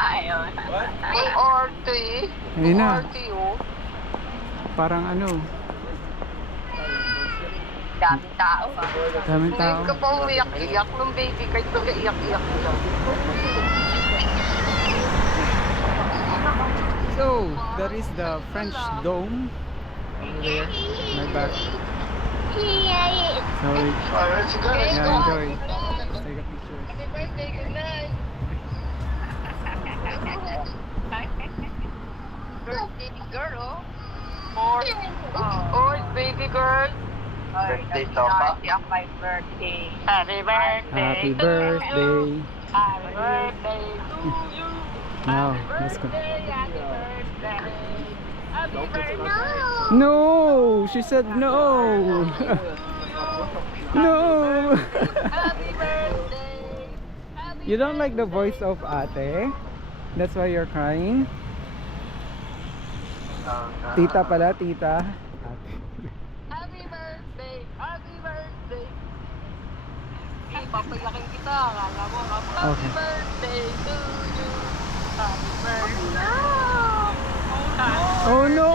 Ayun. May RT. Ayun na. RT, oh. Parang ano, Daming tao ah. daming tao. Ngayon ka pa umiyak-iyak ng baby kahit nag-iyak-iyak lang. So, that is the French Dome over there. My back. So, yeah, enjoy. Let's take a picture. Happy birthday, good night. Birthday girl, oh. More. Oh, baby girl. Birthday Topa. My birthday. Happy birthday. Happy birthday. Happy birthday to you. Now, let's go. Happy birthday. Happy birthday. No! She said no! No! Happy birthday. You don't like the voice of Ate? That's why you're crying? Tita pala, tita. Ate. Happy birthday. Happy birthday. Papayakin kita. Akala mo. Happy Okay. birthday to you. Happy birthday. Oh no!